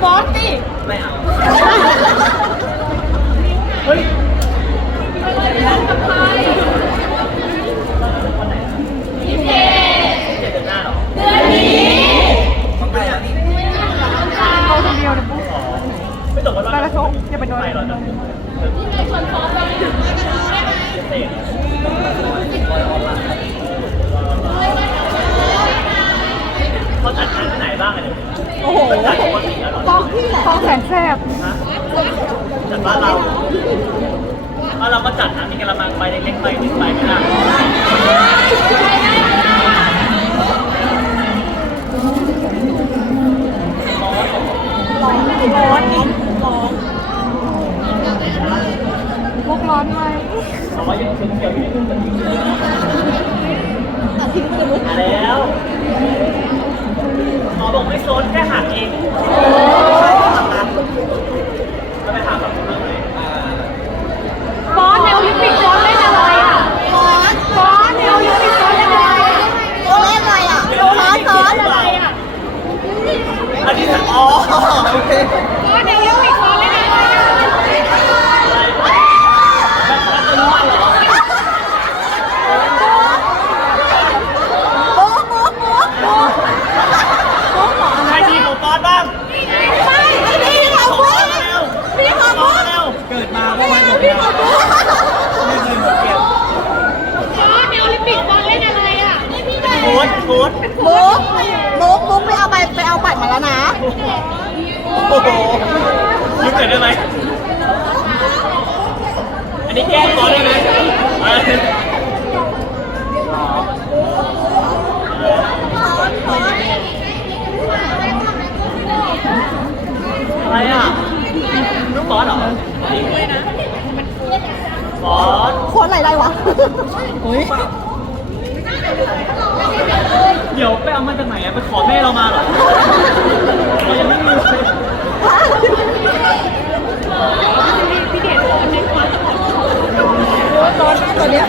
ฟอสสิไม่เอาเฮ้ยพี่เจเจ็ดเดือนหน้าเหรอเดือนนี้ต้องไปอะเอาคนเดียวเลยปุ๊บไม่ตกกันไปละชกอย่าไปโดนไม่หรอกพี่เจชวนฟอสไปได้ไหม เตะเขาจัดงานที่ไหนบ้างอะเนี่ย โอ้โห จัดปกติแล้วเหรอ คลองที่ไหนคลองแสนแสบ ฮะจัดบ้านเราบ้านเราก็จัดนะมีกระมังใบเล็กๆใบหนึ่งใบไม่ได้ ร้อนร้อนพวกร้อนไหม เขาก็ยังเขียวๆอยู่มาแล้วหมอบอกไม่โซนแค่หักเองก็ไปถามแบบนี้เลย ฟอสในโอลิมปิกฟอสเล่นอะไรอะฟอสฟอสในโอลิมปิกฟอสเล่นอะไรอะ โอ้เล่นอะไรอะ เดี๋ยวนะเขียนอะไรอะอันนี้สักอ๋อโอเค ฟอสในโอลิมปิกฟอสเล่นอะไรอะ โบ๊ะโบ๊ะโบ๊ะโบ๊ะ ใครทีของป๊อตบ้าง ไม่ไม่พี่ขอ ขอ โบ๊ะ เร็ว พี่ขอ ขอ โบ๊ะ เร็วเกิดมาก็ไม่หมด พี่ขอโบ๊ะ ไม่เคยหมดเก็บ ฟอสในโอลิมปิกฟอสเล่นอะไรอะ โค้ดโค้ดโบ๊ะโบ๊ะโบ๊ะไปเอาไปไปเอาบัตรมาแล้วนะโอ้โหยืมเกิดได้ไหมอันนี้แก้ป๊อตได้ไหมอะไรอะลูกบอสเหรอป๊อตโค้ดอะไรได้วะเดี๋ยวไปเอามาจากไหนอะไปขอแม่เรามาเหรอเรายังไม่มีเลยพี่เนี้ตอนเนี้ย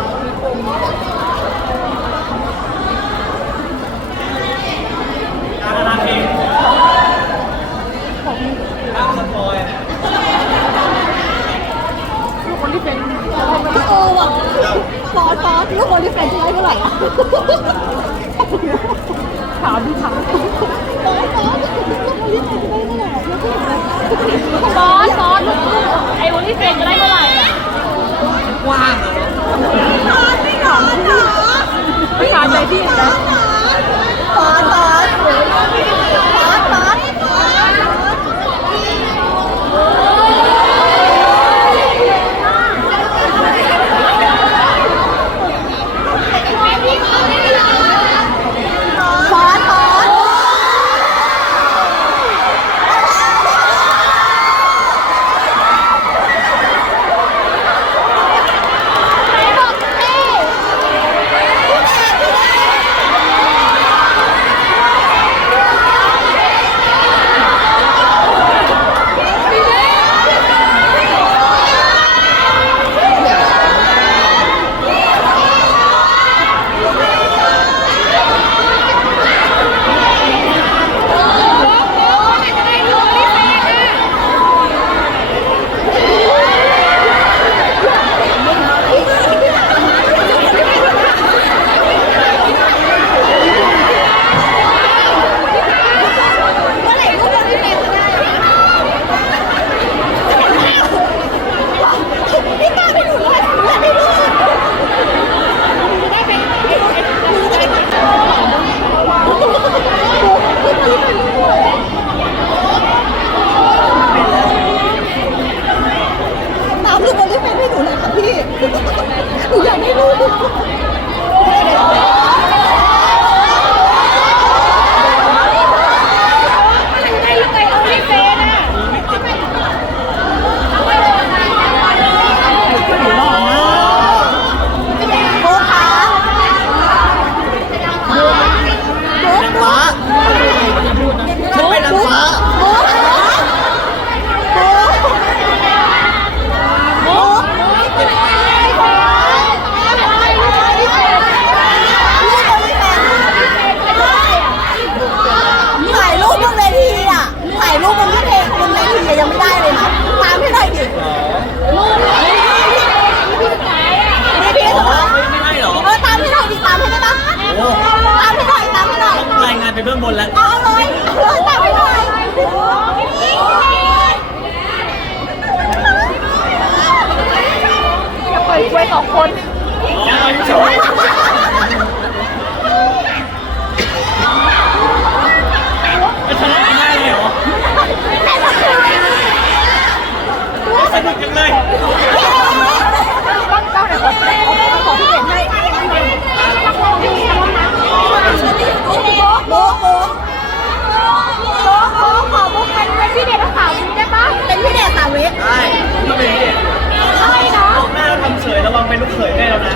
ซ้อลูกคนที่เป็นโอ้วะฟอสลูกคนที่เป็นใช้เท่าไหร่อะถามดิถามฟอสลูกคนที่เป็นใช้เท่าไหร่บอสบอสไอ้วที่เฟรนจะได้เท่าไหร่ว่า ไม่ร้อนเหรใจพี่นะร้อนร้อน เผยได้แล้วนะ